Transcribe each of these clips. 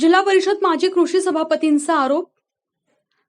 जिल्हा परिषद माजी कृषी सभापतींचा आरोप.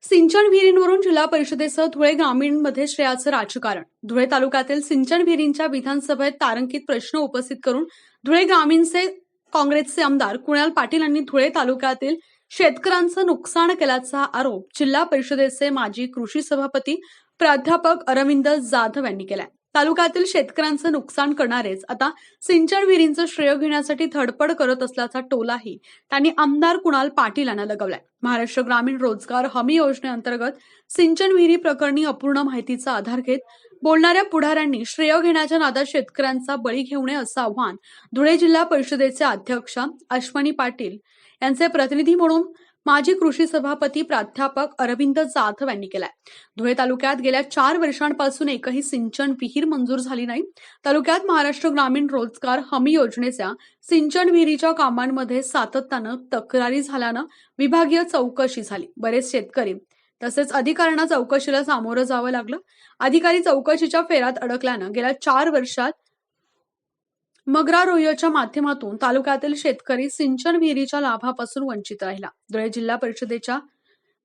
सिंचन विहिरींवरून जिल्हा परिषदेसह धुळे ग्रामीणमध्ये श्रेयाचं राजकारण. धुळे तालुक्यातील सिंचन विहिरींच्या विधानसभेत तारांकित प्रश्न उपस्थित करून धुळे ग्रामीणचे काँग्रेसचे आमदार कुणाल पाटील यांनी धुळे तालुक्यातील शेतकऱ्यांचं नुकसान केल्याचा आरोप जिल्हा परिषदेचे माजी कृषी सभापती प्राध्यापक अरविंद जाधव यांनी केलाय. तालुक्यातील शेतकऱ्यांचं नुकसान करणारेच आता सिंचन विहिरींचं श्रेय घेण्यासाठी धडपड करत असल्याचा टोलाही त्यांनी आमदार कुणाल पाटील यांना लगावलाय. महाराष्ट्र ग्रामीण रोजगार हमी योजनेअंतर्गत सिंचन विहिरी प्रकरणी अपूर्ण माहितीचा आधार घेत बोलणाऱ्या पुढाऱ्यांनी श्रेय घेण्याच्या नादात शेतकऱ्यांचा बळी घेऊ नये असं आवाहन धुळे जिल्हा परिषदेचे अध्यक्ष अश्वनी पाटील यांचे प्रतिनिधी म्हणून माजी कृषी सभापती प्राध्यापक अरविंद जाधव यांनी केलाय. धुळे तालुक्यात गेल्या 4 वर्षांपासून एकही सिंचन विहीर मंजूर झाली नाही. तालुक्यात महाराष्ट्र ग्रामीण रोजगार हमी योजनेच्या सिंचन विहिरीच्या कामांमध्ये सातत्यानं तक्रारी झाल्यानं विभागीय चौकशी झाली. बरेच शेतकरी तसेच अधिकाऱ्यांना चौकशीला सामोरं जावं लागलं. अधिकारी चौकशीच्या फेऱ्यात अडकल्यानं गेल्या 4 वर्षात मगरा रोह्यच्या माध्यमातून तालुक्यातील शेतकरी सिंचन विहिरीच्या लाभापासून वंचित राहिला. धुळे जिल्हा परिषदेच्या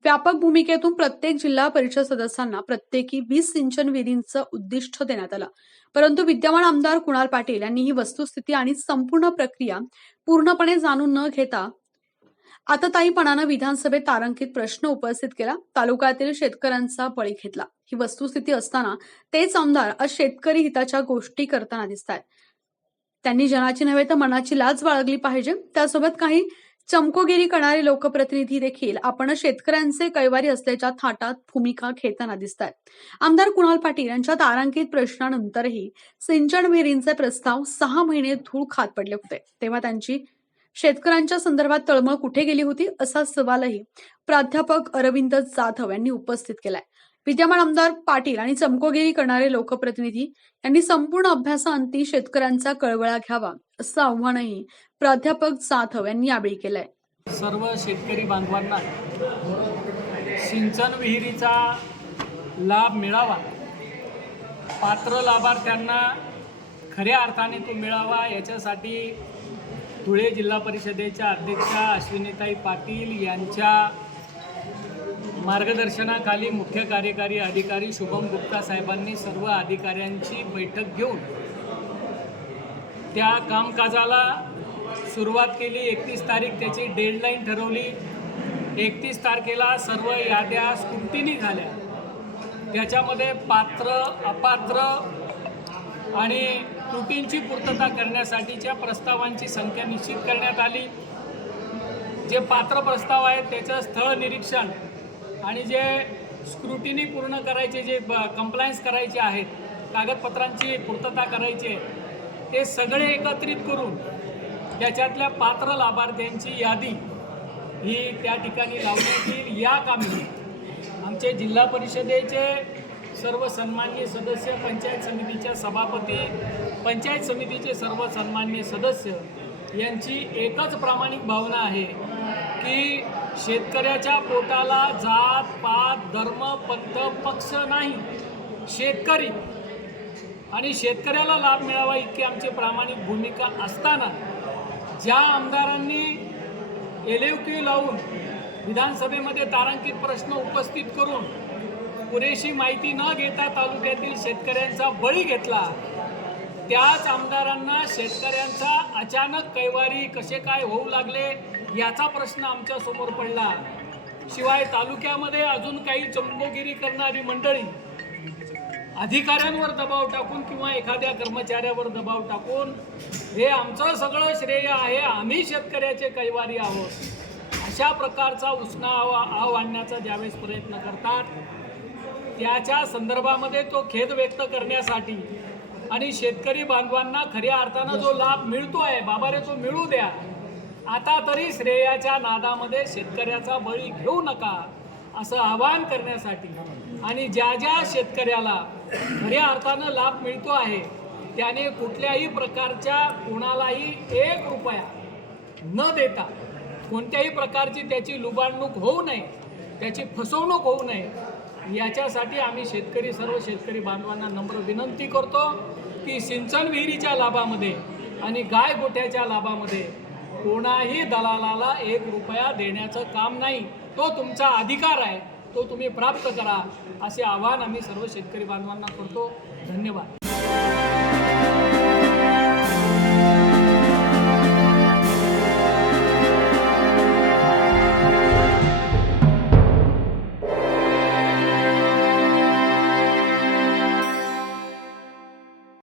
व्यापक भूमिकेतून प्रत्येक जिल्हा परिषद सदस्यांना प्रत्येकी 20 सिंचन विहिरींचं उद्दिष्ट देण्यात आलं. परंतु विद्यमान आमदार कुणाल पाटील यांनी ही वस्तुस्थिती आणि संपूर्ण प्रक्रिया पूर्णपणे जाणून न घेता आतताईपणानं विधानसभेत तारांकित प्रश्न उपस्थित केला. तालुक्यातील शेतकऱ्यांचा बळी घेतला. ही वस्तुस्थिती असताना तेच आमदार आज शेतकरी हिताच्या गोष्टी करताना दिसतात. त्यांनी जनाची नव्हे तर मनाची लाज बाळगली पाहिजे. त्यासोबत काही चमकोगिरी करणारे लोकप्रतिनिधी देखील आपण शेतकऱ्यांचे कैवारी असल्याच्या थाटात भूमिका घेताना दिसतात. आमदार कुणाल पाटील यांच्या तारांकित प्रश्नानंतरही सिंचन विहिरींचे प्रस्ताव 6 महिने धूळ खात पडले होते. तेव्हा त्यांची शेतकऱ्यांच्या संदर्भात तळमळ कुठे गेली होती असा सवालही प्राध्यापक अरविंद जाधव यांनी उपस्थित केलाय. विद्यमान आमदार पाटील आणि चमकोगिरी करणारे लोकप्रतिनिधी यांनी संपूर्ण अभ्यासाअंती शेतकऱ्यांचा कळवळा घ्यावा असं आव्हानही प्राध्यापक जाधव यांनी यावेळी केलंय. सर्व शेतकरी बांधवांना सिंचन विहिरीचा लाभ मिळावा, पात्र लाभार्थ्यांना खऱ्या अर्थाने तो मिळावा याच्यासाठी धुळे जिल्हा परिषदेच्या अध्यक्षा अश्विनीताई पाटील यांच्या मार्गदर्शनाखाली मुख्य कार्यकारी अधिकारी शुभम गुप्ता साहेबांनी सर्व अधिकाऱ्यांची बैठक घेऊन त्या कामकाजाला सुरुवात केली. 31 तारीख त्याची डेडलाईन ठरवली. 31 तारखेला सर्व याद्या स्क्रुटिनी झाल्या. त्याच्यामध्ये पात्र अपात्र आणि त्रुटींची पूर्तता करण्यासाठीच्या प्रस्तावांची संख्या निश्चित करण्यात आली. जे पात्र प्रस्ताव आहेत त्याचं स्थळ निरीक्षण आणि जे स्क्रुटिनी पूर्ण करायचे, जे कंप्लायन्स करायचे आहेत, कागदपत्रांची पूर्तता करायची, ते सगळे एकत्रित करून त्याच्यातल्या पात्र लाभार्थ्यांची यादी ही त्या ठिकाणी लावण्यात येईल. या कामी आमचे जिल्हा परिषदेचे सर्व सन्माननीय सदस्य, पंचायत समितीच्या सभापती, पंचायत समितीचे सर्व सन्माननीय सदस्य यांची एकच प्रामाणिक भावना आहे की शेतकऱ्याच्या पोटाला जात पात धर्म पंथ पक्ष नाही, शेतकरी आणि शेतकऱ्याला लाभ मिळावा इतकी आमची प्रामाणिक भूमिका असताना ज्या आमदारांनी LFQ लावून विधानसभेमध्ये तारांकित प्रश्न उपस्थित करून पुरेशी माहिती न घेता तालुक्यातील शेतकऱ्यांचा बळी घेतला, त्याच आमदारांना शेतकऱ्यांचा अचानक कैवारी कसे काय होऊ लागले याचा प्रश्न आमच्या समोर पडला. शिवाय तालुक्यामध्ये अजून काही चमकोगिरी करणारी मंडळी अधिकाऱ्यांवर दबाव टाकून किंवा एखाद्या कर्मचाऱ्यावर दबाव टाकून हे आमचं सगळं श्रेय आहे, आम्ही शेतकऱ्याचे कैवारी आहोत अशा प्रकारचा उसना आव आणण्याचा ज्यावेळेस प्रयत्न करतात त्याच्या संदर्भामध्ये तो खेद व्यक्त करण्यासाठी आणि शेतकरी बांधवांना खऱ्या अर्थानं जो लाभ मिळतो आहे, बाबा रे तो मिळू द्या, आता तरी श्रेयाच्या नादामध्ये शेतकऱ्याचा बळी घेऊ नका असं आवाहन करण्यासाठी आणि ज्या ज्या शेतकऱ्याला खऱ्या अर्थानं लाभ मिळतो आहे त्याने कुठल्याही प्रकारच्या कोणालाही 1 रुपया न देता कोणत्याही प्रकारची त्याची लुबाडणूक होऊ नये, त्याची फसवणूक होऊ नये याच्यासाठी आम्ही सर्व शेतकरी बांधवांना नम्र विनंती करतो की सिंचन विहिरीच्या लाभामध्ये आणि गाय गोठ्याच्या लाभामध्ये कोणाही दलालाला 1 रुपया देण्याचं काम नाही. तो तुमचा अधिकार आहे, तो तुम्ही प्राप्त करा, असे आवाहन आम्ही सर्व शेतकरी बांधवांना करतो. धन्यवाद.